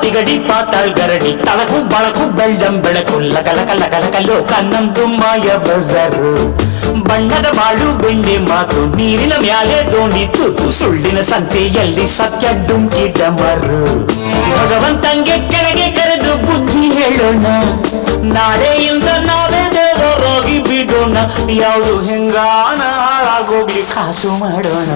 ತಿಗಡಿ ಪಾತಾಳ್ ಗರಡಿ ತಳಕು ಬಳಕು ಬೆಳ್ಳಂ ಬೆಳಕು ಲಕಲಕ ಲಕಲಕ ಲೋಕ ನಮ್ದು ಮಾಯ ಬಜಾರು ಬಣ್ಣದ ಬಾಳು ಬೆಣ್ಣೆ ಮಾತು ನೀರಿನ ಮ್ಯಾಲೆ ದೋಣಿ ತೂತು ಸುಳ್ಳಿನ ಸಂತೆಯಲ್ಲಿ ಸತ್ಯ ಡುಂಕಿ ಡಮರು ಭಗವಂತಂಗೆ ಕೆಳಗೆ ಕರೆದು ಬುದ್ಧಿ ಹೇಳೋಣ ನಾಳೆಯಿಂದ ನಾವೇ ದೇವರಾಗಿ ಬಿಡೋಣ ಯಾವುದು ಹೆಂಗಾನ ಹಾಳಾಗೋಗ್ಲಿ ಕಾಸು ಮಾಡೋಣ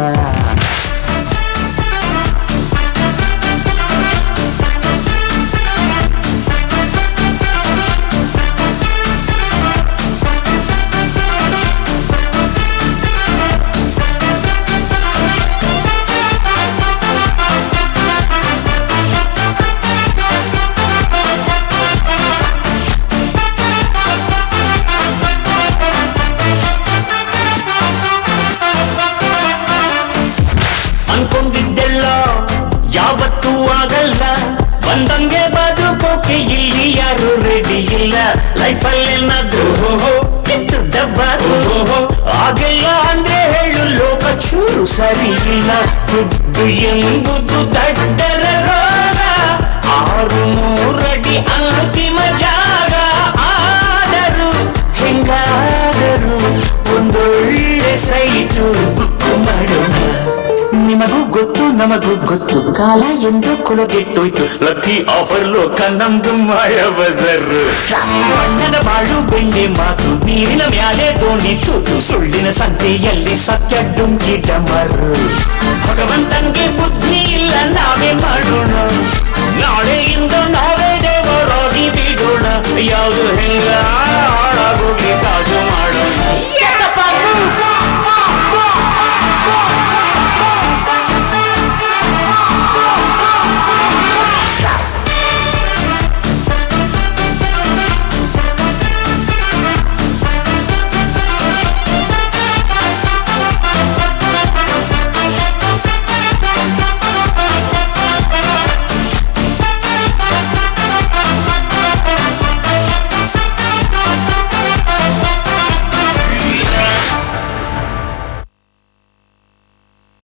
ಅನ್ಕೊಂಡಿದ್ದೆಲ್ಲ ಯಾವತ್ತೂ ಆಗಲ್ಲ ಬಂದಂಗೆ ಬದುಕೋಕೆ ಇಲ್ಲಿ ಯಾರು ರೆಡಿ ಇಲ್ಲ ಲೈಫಲ್ಲಿ ಏನಾದ್ರು ಕಿತ್ತು ದಬ್ಬಾರು ಆಗಿಲ್ಲ ಅಂದ್ರೆ ಹೇಳು ಲೋಕ ಚೂರು ಸರಿ ಇಲ್ಲ ದುಡ್ಡು ಎಂಬುದು ದಡ್ಡರ ರೋಗ 600 ಅಡಿ ಅಂತಿಮ ಜಾಗ ಆದರೂ ಹೆಂಗಾದರೂ ಒಂದೊಳ್ಳೆ ಸೈಟು ಬುಕ್ ಮಾಡೋಣ ನಿಮಗೂ ಗೊತ್ತು ನಮಗೂ ಗೊತ್ತು ಕಾಲ ಎಂದು ಕೊಳಗೆಟ್ಟೋಯ್ತು ಲಕ್ಕಿ ಆಫರ್ ಲೋಕ ನಮ್ದು ಮಾಯ ಬಜಾರು ಬಣ್ಣದ ಬಾಳು ಬೆಣ್ಣೆ ಮಾತು ನೀರಿನ ಮ್ಯಾಲೆ ದೋಣಿ ತೂತು ಸುಳ್ಳಿನ ಸಂತೆಯಲ್ಲಿ ಸತ್ಯ ಡುಂಕಿ ಡಮರು ಭಗವಂತನ್ಗೆ ಬುದ್ಧಿ ಇಲ್ಲ ನಾವೇ ಮಾಡೋಣ ನಾಳೆ